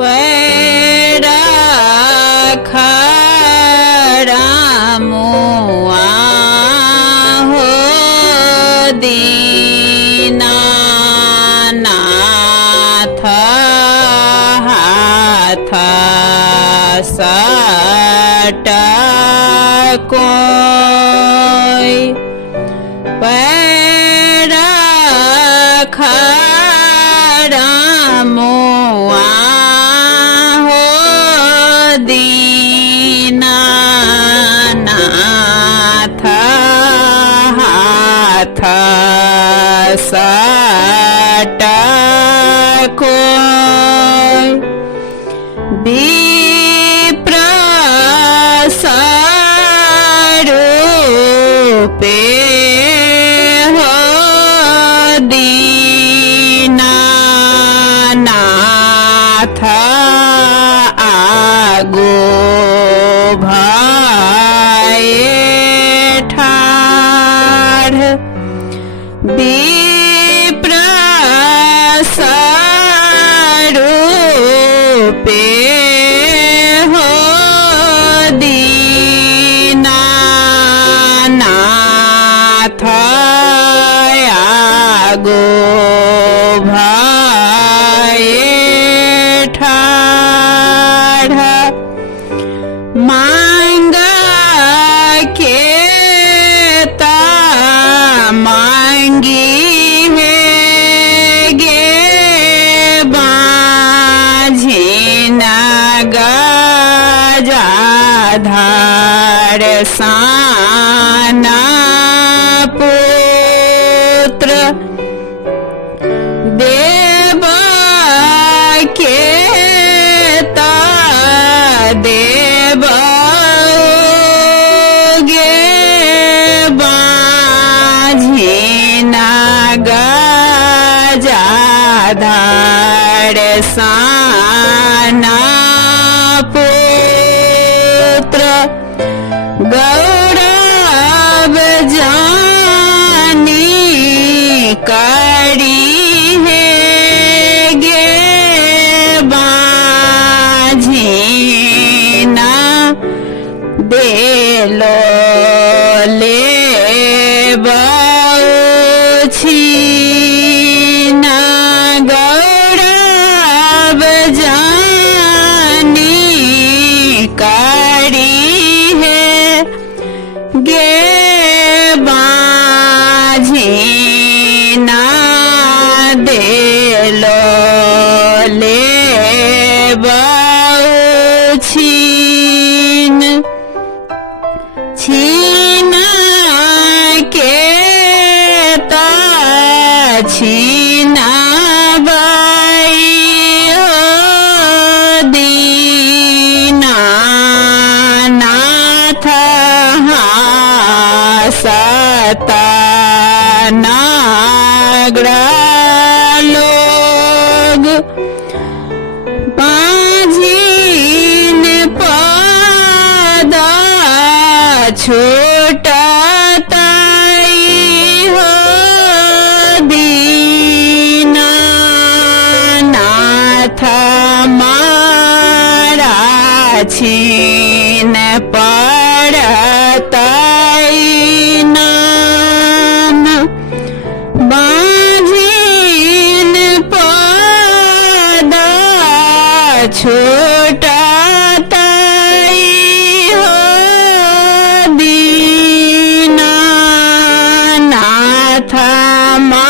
para खड़ा मुआ हो दीनानाथ हाथ सटा कोई पैरा खड़ा मुआ हो दीनानाथ हाथ सटा कोई विप्र स्वरूपे हो दीनानाथ आगो भये ठाढ़ विप्र स्वरूपे हो दीनानाथ आगो भये ठाढ़ मांग के ता मांगी है गे बाझिन गजाधार साना पुत्र देव के ता देव गे बाझिन गजाधार साना पुत्र गौरव जानी करी है गे बाझिना देलो ले बउछिना गौरव जानी करी है गे बाझिना देलो ले बउछिन छीन के ता छीना बाई हो दीनानाथ सता नागरा लोग बाझिन पद छूटताई हो दीनानाथ मारा छीन पड़ताई नाम बाझिन पद छूटताई हो दीनानाथ मा